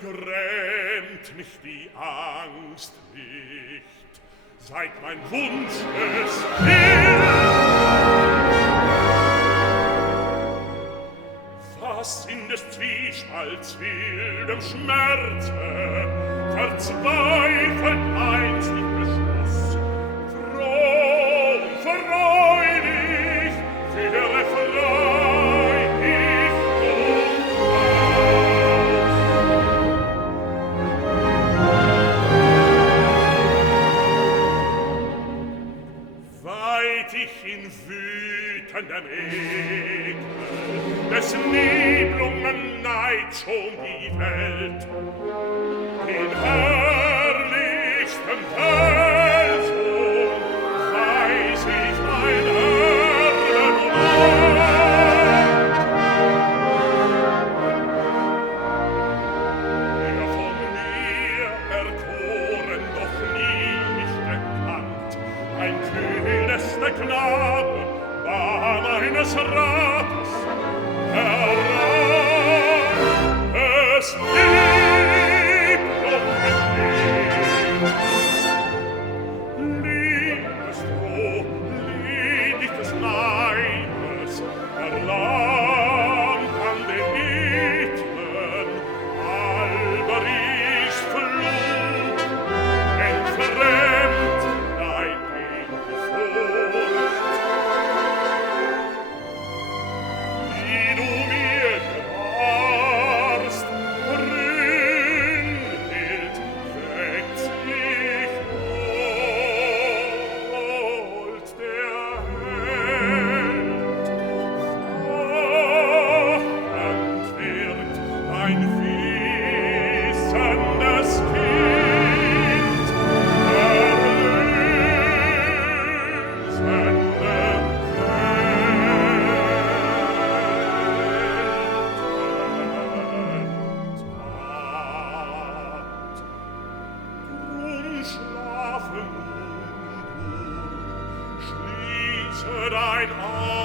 grämt mich die Angst nicht, seit mein Wunsch es will. Was in des Zwiespalts wildem Schmerze verzweifelt einst ich beschloss, froh und freudig wäre frei ich und weit ich in wütendem Ekel des Nebelungen Neid schon die Welt den herrlichsten Felsen weiß ich mein Erden der von mir erkoren doch nie nicht gekannt ein kühnester Knabe war meines Rates es liebt und liebes froh, ledig des Leibes, erlangt an den Edlen, Alberichs Flut, entfremd dein Furcht. Wie du mir gewahrst, Brünnhild, weckt sich Hold der Held. Wachend wird ein wissendes Kind, erlösende Drum schlafe nun, schließe dein Auge,